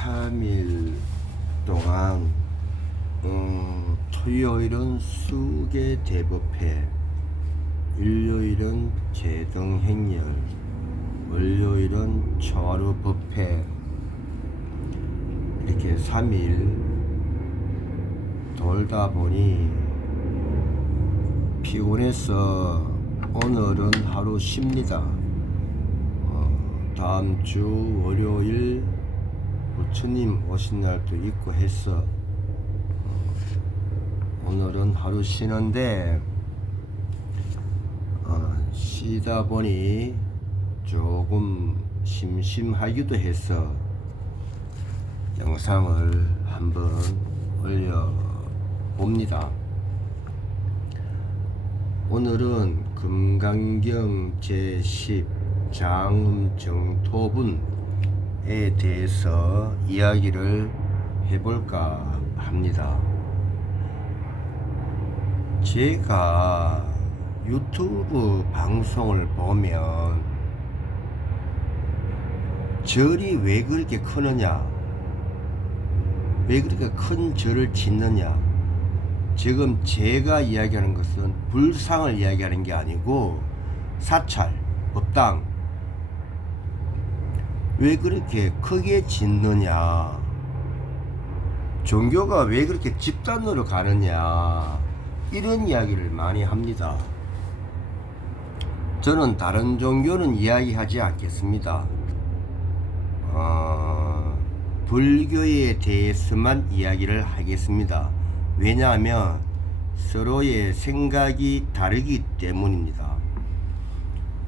3일 동안 토요일은 수계 대법회, 일요일은 제등행렬, 월요일은 초하루 법회, 이렇게 3일 돌다 보니 피곤해서 오늘은 하루 쉽니다. 다음 주 월요일 부처님 오신 날도 있고 해서 오늘은 하루 쉬는데 쉬다 보니 조금 심심하기도 해서 영상을 한번 올려봅니다. 오늘은 금강경 제10 장음정토분에 대해서 이야기를 해볼까 합니다. 제가 유튜브 방송을 보면 절이 왜 그렇게 크느냐, 왜 그렇게 큰 절을 짓느냐, 지금 제가 이야기하는 것은 불상을 이야기하는 게 아니고 사찰, 법당 왜 그렇게 크게 짓느냐, 종교가 왜 그렇게 집단으로 가느냐, 이런 이야기를 많이 합니다. 저는 다른 종교는 이야기하지 않겠습니다. 불교에 대해서만 이야기를 하겠습니다. 왜냐하면 서로의 생각이 다르기 때문입니다.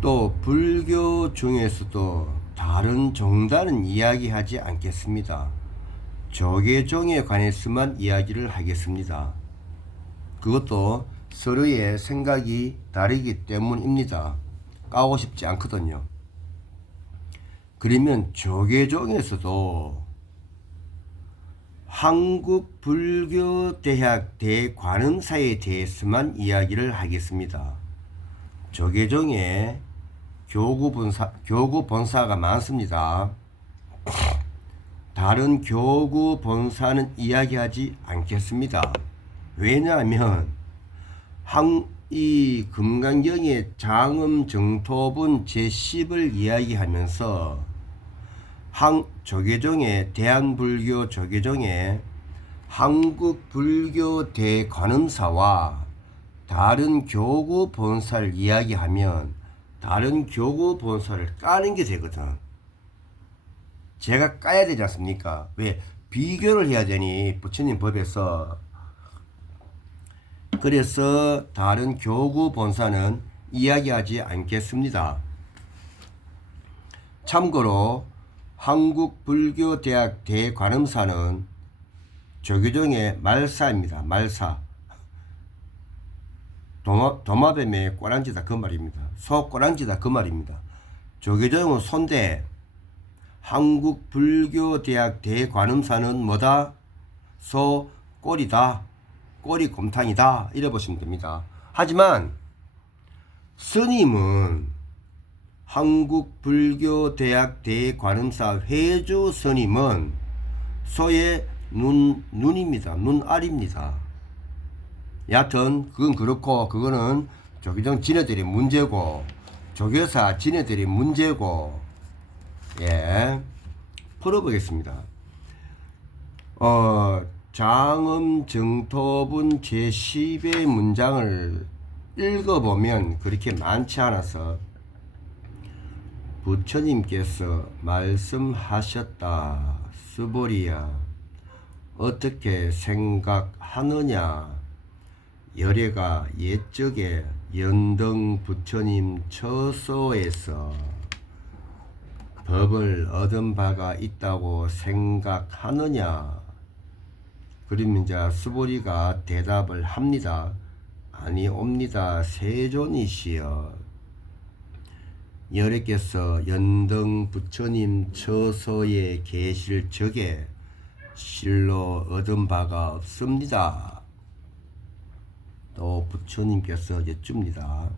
또 불교 중에서도 다른 종단은 이야기하지 않겠습니다. 조계종에 관해서만 이야기를 하겠습니다. 그것도 서로의 생각이 다르기 때문입니다. 까고 싶지 않거든요. 그러면 조계종에서도 한국불교대학 대관음사에 대해서만 이야기를 하겠습니다. 조계종에 교구 본사가 많습니다. 다른 교구 본사는 이야기하지 않겠습니다. 왜냐하면 이 금강경의 장음정토분 제10을 이야기하면서 조계종의 대한불교 조계종의 한국불교 대관음사와 다른 교구 본사를 이야기하면 다른 교구 본사를 까는 게 되거든. 제가 까야 되지 않습니까? 왜? 비교를 해야 되니, 부처님 법에서. 그래서 다른 교구 본사는 이야기하지 않겠습니다. 참고로 한국불교대학 대관음사는 조계종의 말사입니다. 말사. 도마뱀의 꼬랑지다 그 말입니다. 소 꼬랑지다 그 말입니다. 조계종은 손대, 한국불교대학 대관음사는 뭐다? 소 꼬리다, 꼬리 곰탕이다, 이래 보시면 됩니다. 하지만 스님은 한국불교대학 대관음사 회주 스님은 소의 눈입니다. 눈알입니다. 여하튼 그건 그렇고, 그거는 조계종 지네들이 문제고, 조교사 지네들이 문제고, 풀어보겠습니다. 장음정토분 제10의 문장을 읽어보면 그렇게 많지 않아서 부처님께서 말씀하셨다. 스보리야, 어떻게 생각하느냐. 열애가 옛적에 연등 부처님 처소에서 법을 얻은 바가 있다고 생각하느냐. 그러면 이제 스보리가 대답을 합니다. 아니옵니다. 세존이시여, 열애께서 연등 부처님 처소에 계실 적에 실로 얻은 바가 없습니다. 또 부처님께서 여쭙니다.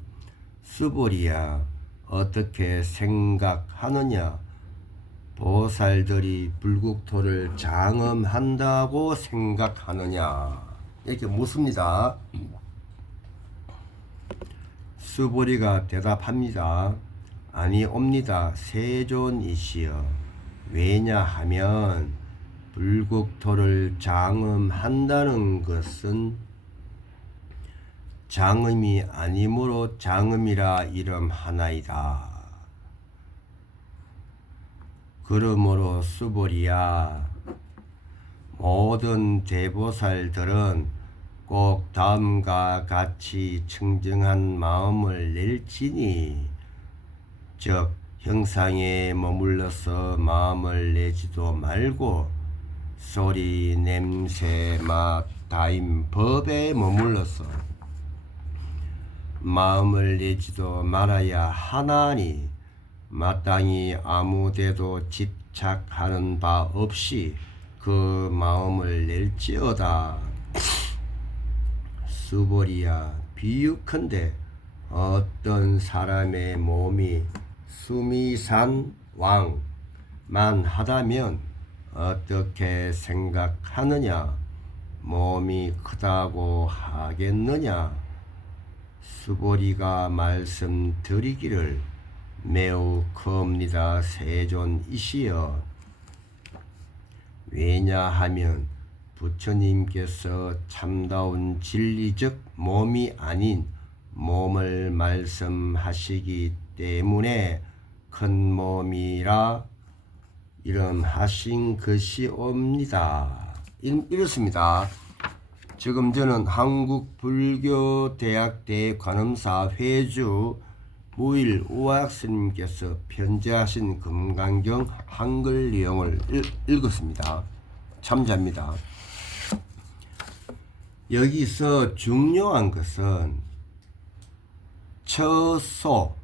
스보리야, 어떻게 생각하느냐? 보살들이 불국토를 장엄한다고 생각하느냐 이렇게 묻습니다. 수보리가 대답합니다. 아니옵니다. 세존이시여. 왜냐하면 불국토를 장엄한다는 것은 장엄이 아니므로 장엄이라 이름하나이다. 그러므로 수보리야, 모든 대보살들은 꼭 다음과 같이 청정한 마음을 낼지니, 즉 형상에 머물러서 마음을 내지도 말고 소리, 냄새, 맛, 다임, 법에 머물러서 마음을 내지도 말아야 하나니, 마땅히 아무데도 집착하는 바 없이 그 마음을 낼지어다. 수보리야, 비유컨대 어떤 사람의 몸이 수미산 왕만 하다면 어떻게 생각하느냐? 몸이 크다고 하겠느냐? 수보리가 말씀드리기를 매우 큽니다. 세존이시여. 왜냐하면 부처님께서 참다운 진리적 몸이 아닌 몸을 말씀하시기 때문에 큰 몸이라 이름하신 것이옵니다. 이렇습니다. 지금 저는 한국불교대학 대관음사 회주 무일 우학 스님께서 편지하신 금강경 한글 내용을 읽었습니다. 참조합니다. 여기서 중요한 것은 처소,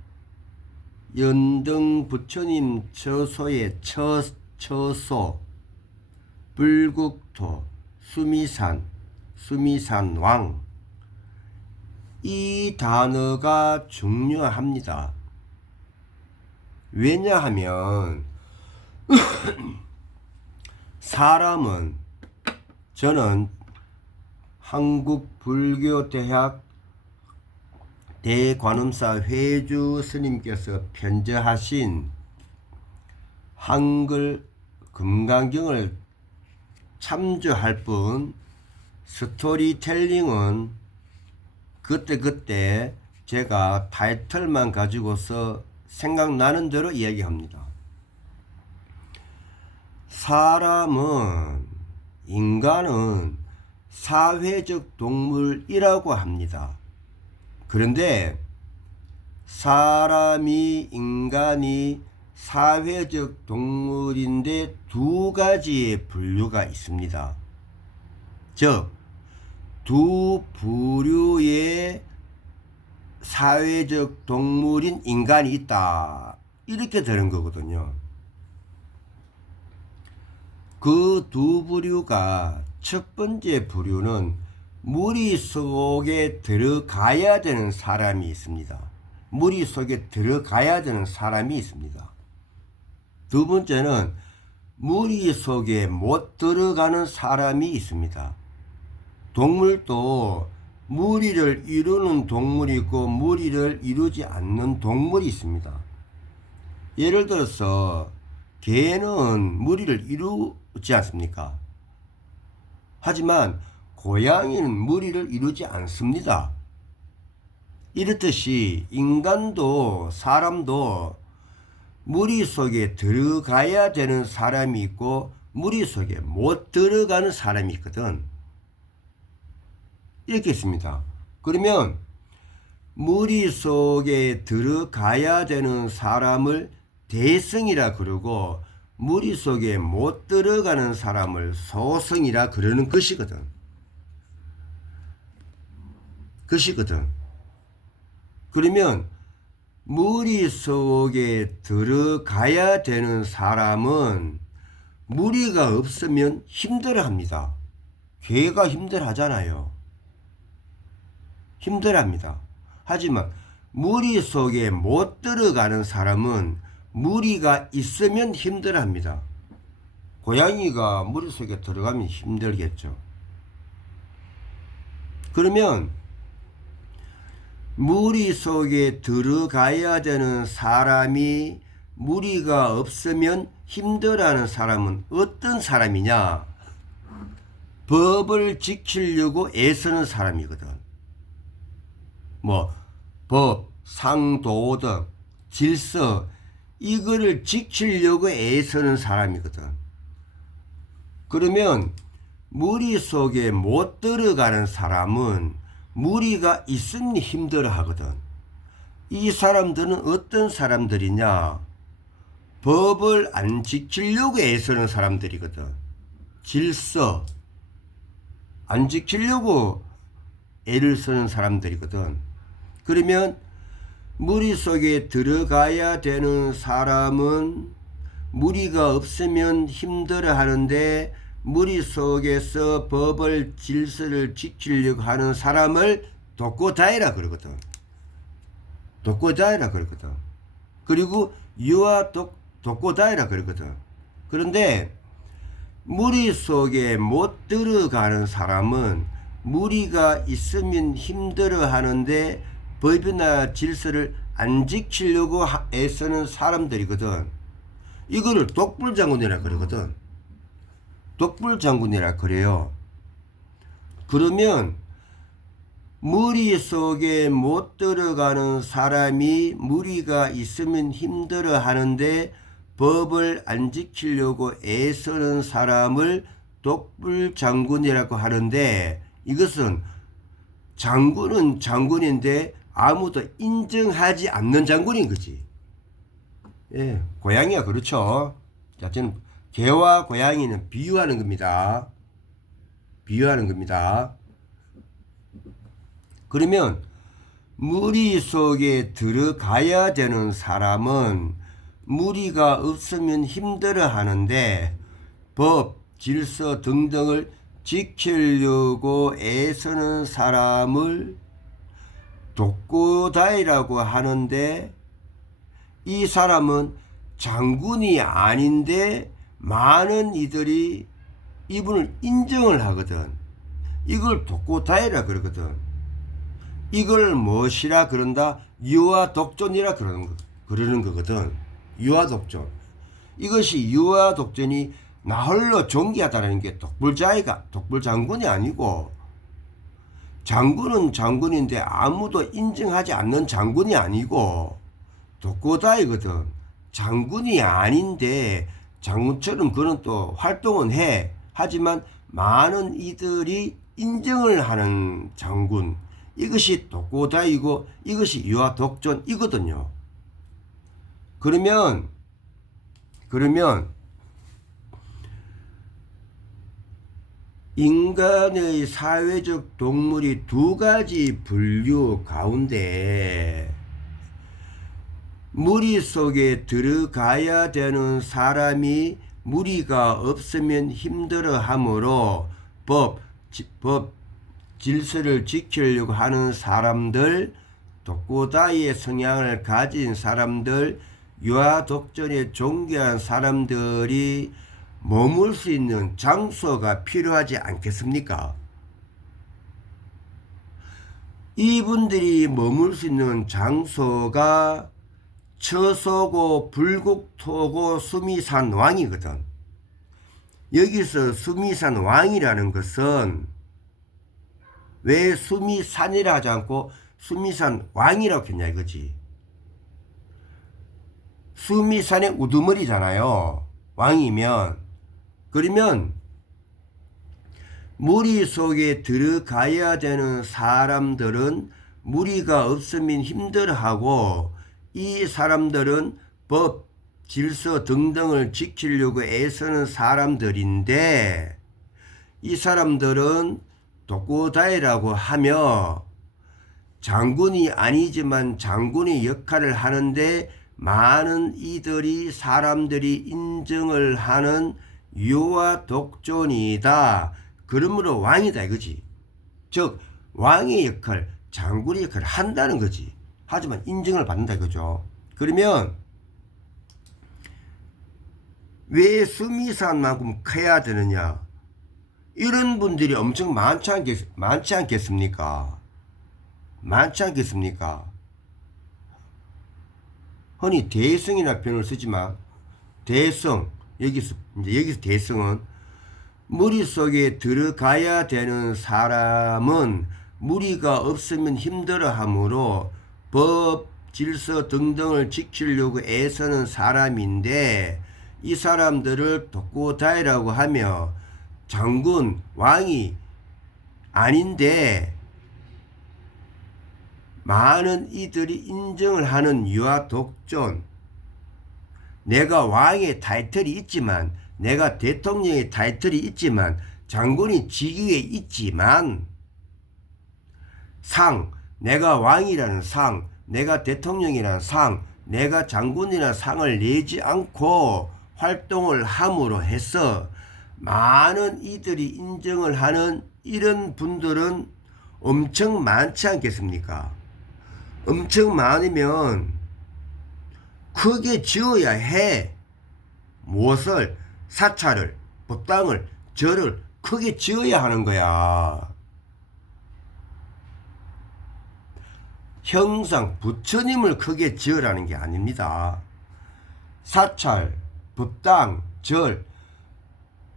연등 부처님 처소의 처소, 불국토, 수미산왕, 이 단어가 중요합니다. 왜냐하면 사람은, 저는 한국불교대학 대관음사 회주 스님께서 편지하신 한글 금강경을 참조할 뿐 스토리텔링은 그때 제가 타이틀만 가지고서 생각나는 대로 이야기합니다. 인간은 사회적 동물이라고 합니다. 그런데 인간이 사회적 동물인데 두 가지의 분류가 있습니다. 즉, 두 부류의 사회적 동물인 인간이 있다. 이렇게 되는 거거든요. 그 두 부류가, 첫 번째 부류는 무리 속에 들어가야 되는 사람이 있습니다. 무리 속에 들어가야 되는 사람이 있습니다. 두 번째는 무리 속에 못 들어가는 사람이 있습니다. 동물도 무리를 이루는 동물이 있고 무리를 이루지 않는 동물이 있습니다. 예를 들어서 개는 무리를 이루지 않습니까? 하지만 고양이는 무리를 이루지 않습니다. 이렇듯이 인간도, 사람도 무리 속에 들어가야 되는 사람이 있고 무리 속에 못 들어가는 사람이 있거든. 이렇게 있습니다. 그러면 무리 속에 들어가야 되는 사람을 대성이라 그러고 무리 속에 못 들어가는 사람을 소성이라 그러는 것이거든. 그러면 무리 속에 들어가야 되는 사람은 무리가 없으면 힘들어합니다. 개가 힘들어하잖아요. 힘들어합니다. 하지만 무리 속에 못 들어가는 사람은 무리가 있으면 힘들어합니다. 고양이가 무리 속에 들어가면 힘들겠죠. 그러면 무리 속에 들어가야 되는 사람이 무리가 없으면 힘들어하는 사람은 어떤 사람이냐? 법을 지키려고 애쓰는 사람이거든. 뭐 법, 상도덕, 질서 이거를 지키려고 애쓰는 사람이거든. 그러면 무리 속에 못 들어가는 사람은 무리가 있으면 힘들어 하거든. 이 사람들은 어떤 사람들이냐? 법을 안 지키려고 애쓰는 사람들이거든. 질서 안 지키려고 애를 쓰는 사람들이거든. 그러면 무리 속에 들어가야 되는 사람은 무리가 없으면 힘들어 하는데 무리 속에서 법을 질서를 지키려고 하는 사람을 독고다이라 그러거든. 독고다이라 그러거든. 그리고 유아 독고다이라 그러거든. 그런데 무리 속에 못 들어가는 사람은 무리가 있으면 힘들어 하는데 법이나 질서를 안 지키려고 애쓰는 사람들이거든. 이거를 독불장군이라 그러거든. 독불장군이라 그래요. 그러면 무리 속에 못 들어가는 사람이 무리가 있으면 힘들어 하는데 법을 안 지키려고 애쓰는 사람을 독불장군이라고 하는데, 이것은 장군은 장군인데 아무도 인정하지 않는 장군인 거지. 예, 고양이가 그렇죠. 자, 저는 개와 고양이는 비유하는 겁니다. 비유하는 겁니다. 그러면 무리 속에 들어가야 되는 사람은 무리가 없으면 힘들어 하는데 법, 질서 등등을 지키려고 애쓰는 사람을 독고다이라고 하는데, 이 사람은 장군이 아닌데 많은 이들이 이분을 인정을 하거든. 이걸 독고다이라 그러거든. 이걸 무엇이라 그런다? 유아독존이라 그러는 거거든. 유아독존. 이것이 유아독존이 나홀로 존귀하다는 게 독불장군이 아니고, 장군은 장군인데 아무도 인정하지 않는 장군이 아니고 독고다이거든. 장군이 아닌데 장군처럼 그는 또 활동은 해. 하지만 많은 이들이 인정을 하는 장군. 이것이 독고다이고 이것이 유아독존이거든요. 그러면 인간의 사회적 동물이 두 가지 분류 가운데 무리 속에 들어가야 되는 사람이 무리가 없으면 힘들어 하므로 법, 질서를 지키려고 하는 사람들, 독고다이의 성향을 가진 사람들, 유아독존에 존귀한 사람들이 머물 수 있는 장소가 필요하지 않겠습니까? 이분들이 머물 수 있는 장소가 처소고 불국토고 수미산 왕이거든. 여기서 수미산 왕이라는 것은 왜 수미산이라 하지 않고 수미산 왕이라고 했냐 이거지. 수미산의 우두머리잖아요. 왕이면. 그러면 무리 속에 들어가야 되는 사람들은 무리가 없으면 힘들어하고, 이 사람들은 법, 질서 등등을 지키려고 애쓰는 사람들인데, 이 사람들은 독고다이라고 하며 장군이 아니지만 장군의 역할을 하는데 많은 이들이 사람들이 인정을 하는 유아독존이다. 그러므로 왕이다 이거지. 즉 왕의 역할, 장군의 역할을 한다는 거지. 하지만 인정을 받는다 이거죠. 그러면 왜 수미산만큼 커야 되느냐? 이런 분들이 엄청 많지 않겠습니까? 많지 않겠습니까? 흔히 대성이라는 표현을 쓰지만 대성, 여기서 대성은 무리속에 들어가야 되는 사람은 무리가 없으면 힘들어하므로 법, 질서 등등을 지키려고 애쓰는 사람인데, 이 사람들을 돕고 다니라고 하며 장군, 왕이 아닌데 많은 이들이 인정을 하는 유아 독존, 내가 왕의 타이틀이 있지만, 내가 대통령의 타이틀이 있지만, 장군이 직위에 있지만, 상, 내가 왕이라는 상, 내가 대통령이라는 상, 내가 장군이라는 상을 내지 않고 활동을 함으로 해서 많은 이들이 인정을 하는 이런 분들은 엄청 많지 않겠습니까? 엄청 많으면 크게 지어야 해. 무엇을? 사찰을, 법당을, 절을 크게 지어야 하는 거야. 형상, 부처님을 크게 지으라는 게 아닙니다. 사찰, 법당, 절,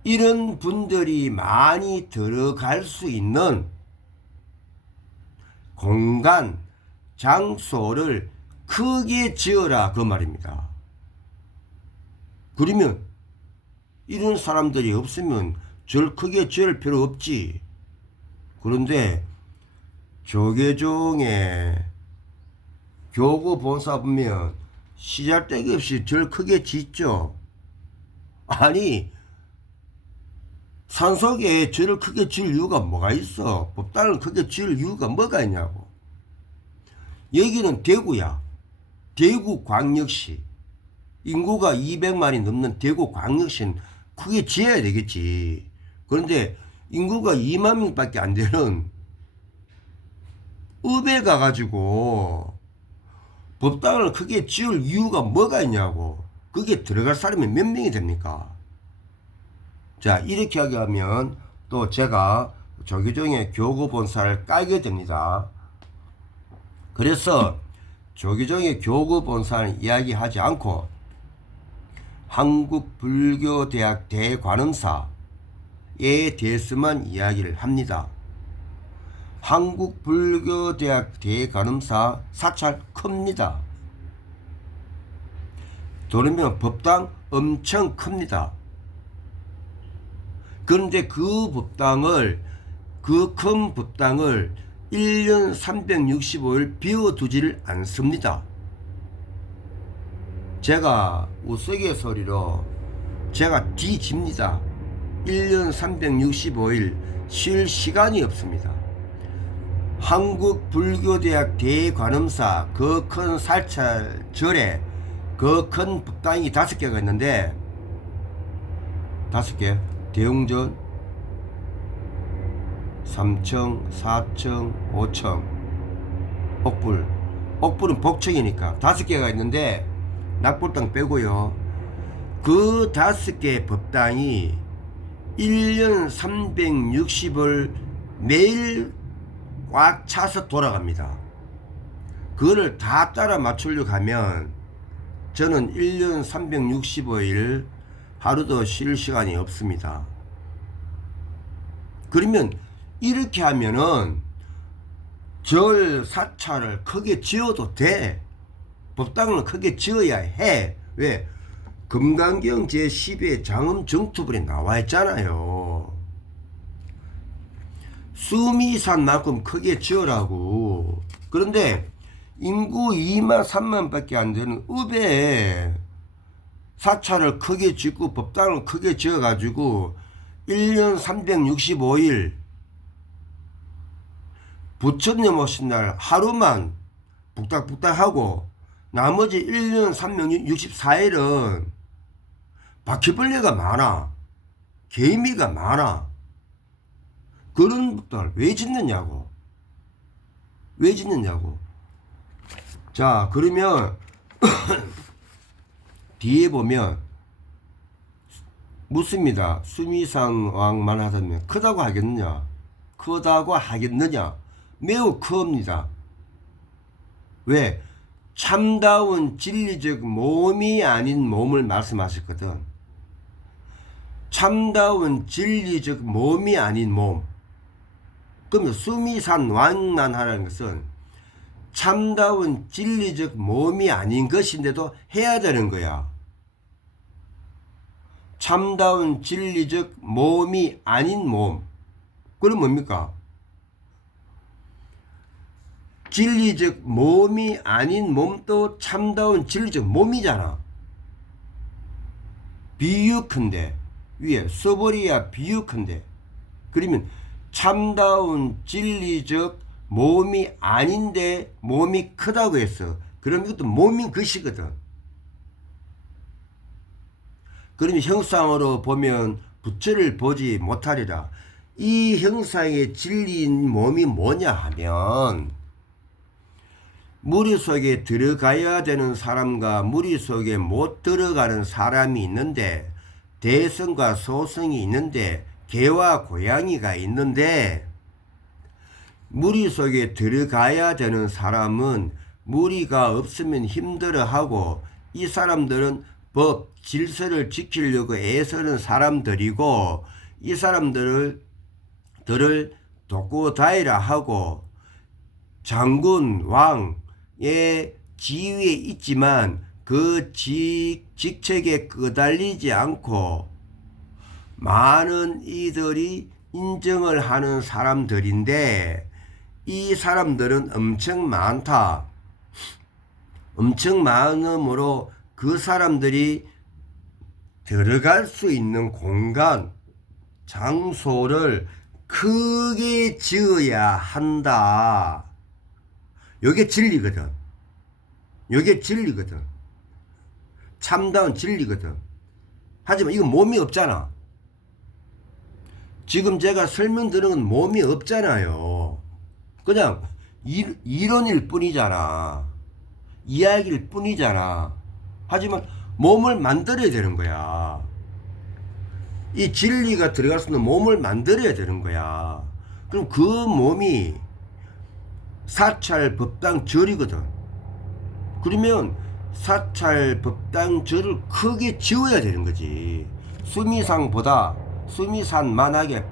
이런 분들이 많이 들어갈 수 있는 공간, 장소를 크게 지어라, 그 말입니다. 그러면 이런 사람들이 없으면 절 크게 지을 필요 없지. 그런데 조계종에 교구 본사 보면 시잘데기 없이 절 크게 짓죠. 아니, 산속에 절을 크게 지을 이유가 뭐가 있어? 법당을 크게 지을 이유가 뭐가 있냐고. 여기는 대구야. 대구광역시. 인구가 200만이 넘는 대구광역시는 크게 지어야 되겠지. 그런데 인구가 2만 명밖에 안 되는 읍에 가가지고 법당을 크게 지을 이유가 뭐가 있냐고. 그게 들어갈 사람이 몇 명이 됩니까? 자, 이렇게 하면 또 제가 조계종의 교구본사를 깔게 됩니다. 그래서 조계종의 교구본사는 이야기하지 않고 한국불교대학 대관음사에 대해서만 이야기를 합니다. 한국불교대학 대관음사 사찰 큽니다. 도련변 법당 엄청 큽니다. 그런데 그 큰 법당을 1년 365일 비워두지를 않습니다. 제가 우스갯소리로 제가 뒤집니다. 1년 365일 쉴 시간이 없습니다. 한국불교대학 대관음사 그 큰 사찰절에 그 큰 법당이 5개가 있는데, 5개, 대웅전 3층, 4층, 5층, 옥불은 복층이니까 5개가 있는데, 낙불당 빼고요. 그 5개 법당이 1년 360을 매일 꽉 차서 돌아갑니다. 그거를 다 따라 맞추려고 하면 저는 1년 365일 하루도 쉴 시간이 없습니다. 그러면 이렇게 하면은 절 사찰을 크게 지어도 돼. 법당을 크게 지어야 해. 왜? 금강경 제12회 장엄정투불에 나와 있잖아요. 수미산만큼 크게 지으라고. 그런데 인구 2만 3만 밖에 안 되는 읍에 사찰을 크게 짓고 법당을 크게 지어가지고 1년 365일 부처님 오신 날 하루만 북닥북닥 하고 나머지 1년 364일은 바퀴벌레가 많아. 개미가 많아. 그런 법당을 왜 짓느냐고. 왜 짓느냐고. 자, 그러면 뒤에 보면 묻습니다. 수미산 왕만 하다면 크다고 하겠느냐? 크다고 하겠느냐? 매우 큽니다. 왜? 참다운 진리적 몸이 아닌 몸을 말씀하셨거든. 참다운 진리적 몸이 아닌 몸. 그러면 수미산 왕만 하라는 것은 참다운 진리적 몸이 아닌 것인데도 해야 되는 거야. 참다운 진리적 몸이 아닌 몸. 그럼 뭡니까? 진리적 몸이 아닌 몸도 참다운 진리적 몸이잖아. 비유컨대 위에 써버려야 비유컨대. 그러면 참다운 진리적 몸이 아닌데 몸이 크다고 했어. 그럼 이것도 몸인 것이거든. 그러면 형상으로 보면 부처를 보지 못하리라. 이 형상의 진리인 몸이 뭐냐 하면 무리 속에 들어가야 되는 사람과 무리 속에 못 들어가는 사람이 있는데, 대성과 소성이 있는데, 개와 고양이가 있는데, 무리 속에 들어가야 되는 사람은 무리가 없으면 힘들어하고, 이 사람들은 법, 질서를 지키려고 애쓰는 사람들이고, 이 사람들을 돕고 다니라 하고, 장군, 왕의 지위에 있지만 그 직책에 끄달리지 않고 많은 이들이 인정을 하는 사람들인데, 이 사람들은 엄청 많다. 엄청 많으므로 그 사람들이 들어갈 수 있는 공간, 장소를 크게 지어야 한다. 요게 진리거든. 요게 진리거든. 참다운 진리거든. 하지만 이건 몸이 없잖아. 지금 제가 설명드리는 건 몸이 없잖아요. 그냥 이론일 뿐이잖아. 이야기일 뿐이잖아. 하지만 몸을 만들어야 되는 거야. 이 진리가 들어갈 수 있는 몸을 만들어야 되는 거야. 그럼 그 몸이 사찰 법당 절이거든. 그러면 사찰 법당 절을 크게 지어야 되는 거지. 수미산만하게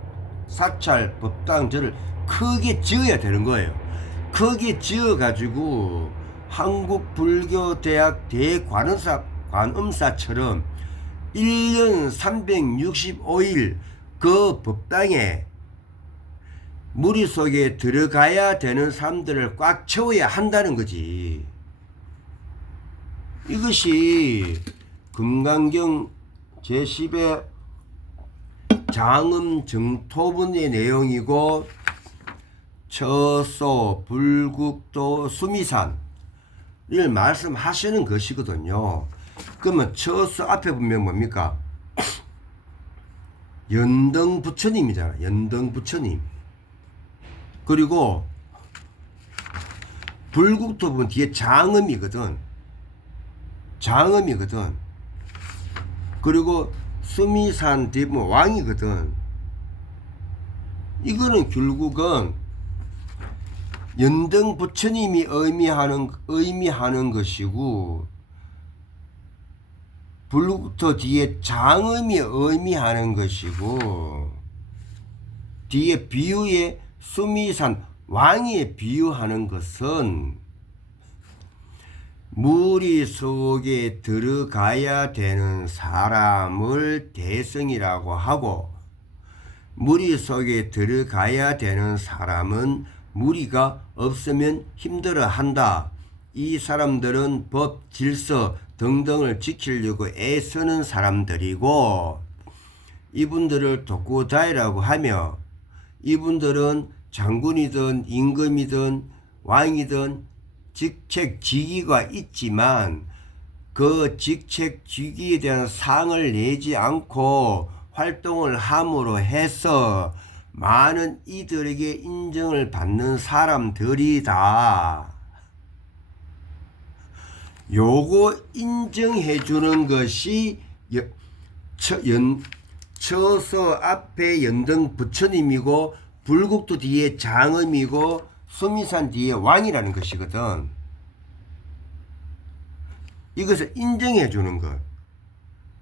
사찰 법당 절을 크게 지어야 되는 거예요. 크게 지어 가지고 한국불교대학 대관음사처럼 1년 365일 그 법당에 무리 속에 들어가야 되는 사람들을 꽉 채워야 한다는 거지. 이것이 금강경 제10의 장음정토분의 내용이고, 처소, 불국도, 수미산을 말씀하시는 것이거든요. 그러면 처소 앞에 보면 뭡니까? 연등부처님이잖아. 연등부처님. 그리고 불국토 보면 뒤에 장음이거든. 장음이거든. 그리고 수미산 뒤에 보면 왕이거든. 이거는 결국은 연등부처님이 의미하는 것이고, 불국토 뒤에 장음이 의미하는 것이고, 뒤에 비유에 수미산 왕이 비유하는 것은 무리 속에 들어가야 되는 사람을 대성이라고 하고, 무리 속에 들어가야 되는 사람은 무리가 없으면 힘들어한다. 이 사람들은 법, 질서 등등을 지키려고 애쓰는 사람들이고, 이분들을 돕고 다니라고 하며, 이분들은 장군이든 임금이든 왕이든 직책 직위가 있지만 그 직책 직위에 대한 상을 내지 않고 활동을 함으로 해서 많은 이들에게 인정을 받는 사람들이다. 요거 인정해 주는 것이 처서 앞에 연등 부처님이고 불국도 뒤에 장엄이고 수미산 뒤에 왕이라는 것이거든. 이것을 인정해 주는 것.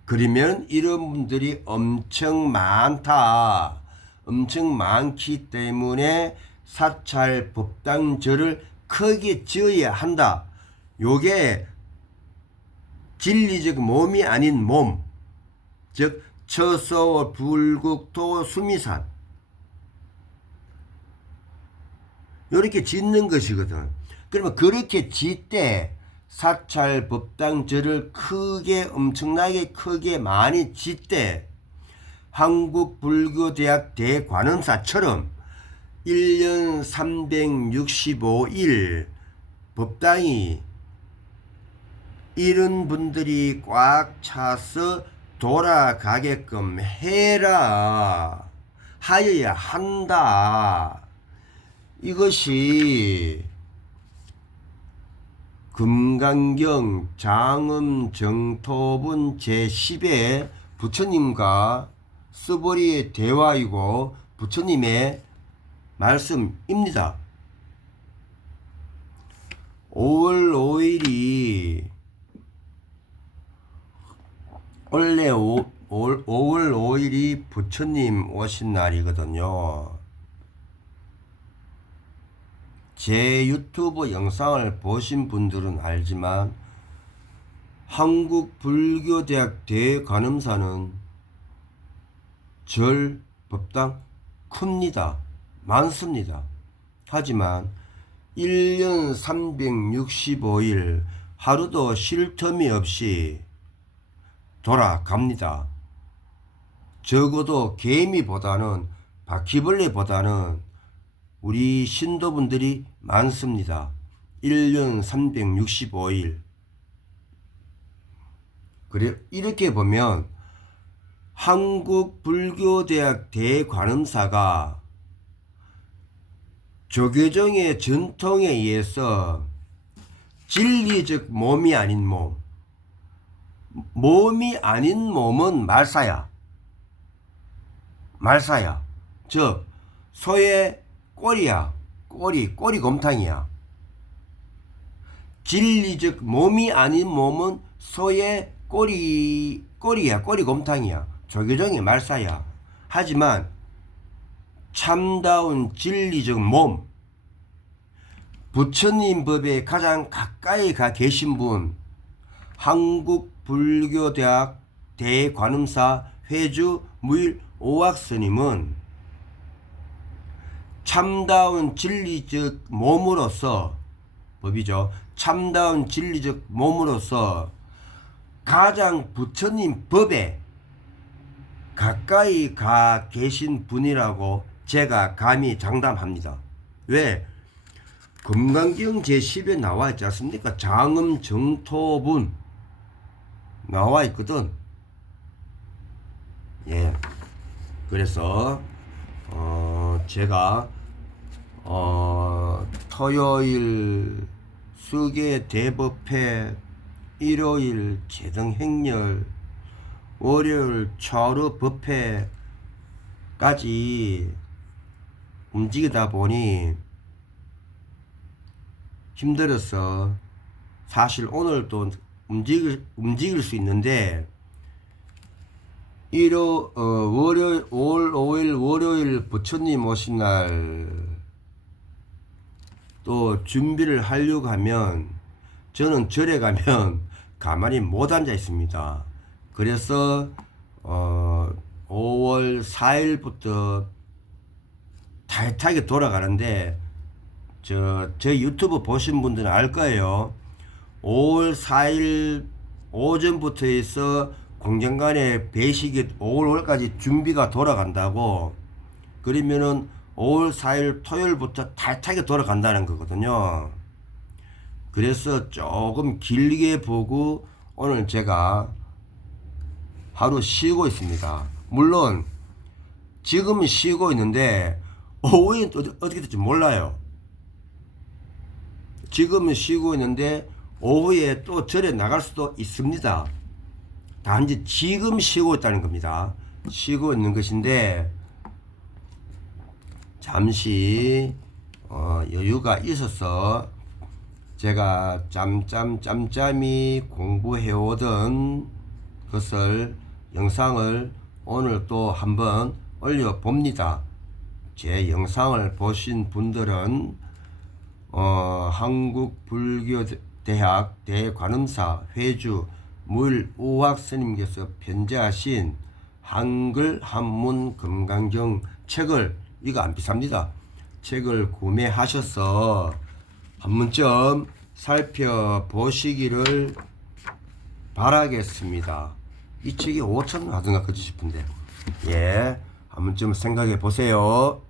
그러면 이런 분들이 엄청 많다. 엄청 많기 때문에 사찰 법당절을 크게 지어야 한다. 요게 진리적 몸이 아닌 몸, 즉 처서 불국토 수미산 이렇게 짓는 것이거든. 그러면 그렇게 짓되 사찰 법당절을 크게 엄청나게 크게 많이 짓되 한국불교대학 대관음사처럼 1년 365일 법당이 이런 분들이 꽉 차서 돌아가게끔 해라. 하여야 한다. 이것이 금강경 장엄정토분 제10의 부처님과 스보리의 대화이고 부처님의 말씀입니다. 5월 5일이 원래 5월 5일이 부처님 오신 날이거든요. 제 유튜브 영상을 보신 분들은 알지만 한국불교대학 대관음사는 절, 법당 큽니다. 많습니다. 하지만 1년 365일 하루도 쉴 틈이 없이 돌아갑니다. 적어도 개미보다는 바퀴벌레보다는 우리 신도분들이 많습니다. 1년 365일. 그래 이렇게 보면 한국불교대학 대관음사가 조계종의 전통에 의해서 진리적 몸이 아닌 몸, 몸이 아닌 몸은 말사야. 말사야. 즉 소의 꼬리야. 꼬리곰탕이야. 진리적 몸이 아닌 몸은 소의 꼬리야. 꼬리곰탕이야. 조계종의 말사야. 하지만 참다운 진리적 몸, 부처님 법에 가장 가까이 가 계신 분, 한국불교대학 대관음사 회주 무일 오학스님은 참다운 진리적 몸으로서 법이죠. 참다운 진리적 몸으로서 가장 부처님 법에 가까이 가 계신 분이라고 제가 감히 장담합니다. 왜? 금강경 제10에 나와 있지 않습니까? 장엄정토분 나와 있거든. 예. 그래서 제가 토요일 수계 대법회, 일요일 제등행렬, 월요일 차로 법회까지 움직이다 보니 힘들어서 사실 오늘도 움직일 수 있는데 월요일 5월 5일 월요일 부처님 오신 날 또 준비를 하려고 하면 저는 절에 가면 가만히 못 앉아 있습니다. 그래서 5월 4일부터 타이트하게 돌아가는데 저 유튜브 보신 분들은 알 거예요. 5월 4일 오전부터 해서 공장간에 배식이 5월 5일까지 준비가 돌아간다고. 그러면은 5월 4일 토요일부터 타이트하게 돌아간다는 거거든요. 그래서 조금 길게 보고 오늘 제가 하루 쉬고 있습니다. 물론 지금은 쉬고 있는데 오후엔 어떻게 될지 몰라요. 지금은 쉬고 있는데 오후에 또 절에 나갈 수도 있습니다. 단지 지금 쉬고 있다는 겁니다. 쉬고 있는 것인데 잠시 여유가 있어서 제가 짬짬이 공부해오던 것을 영상을 오늘 또 한번 올려봅니다. 제 영상을 보신 분들은 한국불교대학 대관음사 회주 물우학 스님께서 편제하신 한글 한문 금강경 책을, 이거 안 비쌉니다, 책을 구매하셔서 한 번쯤 살펴보시기를 바라겠습니다. 이 책이 5,000원 하던가 그지 싶은데, 예, 한 번쯤 생각해 보세요.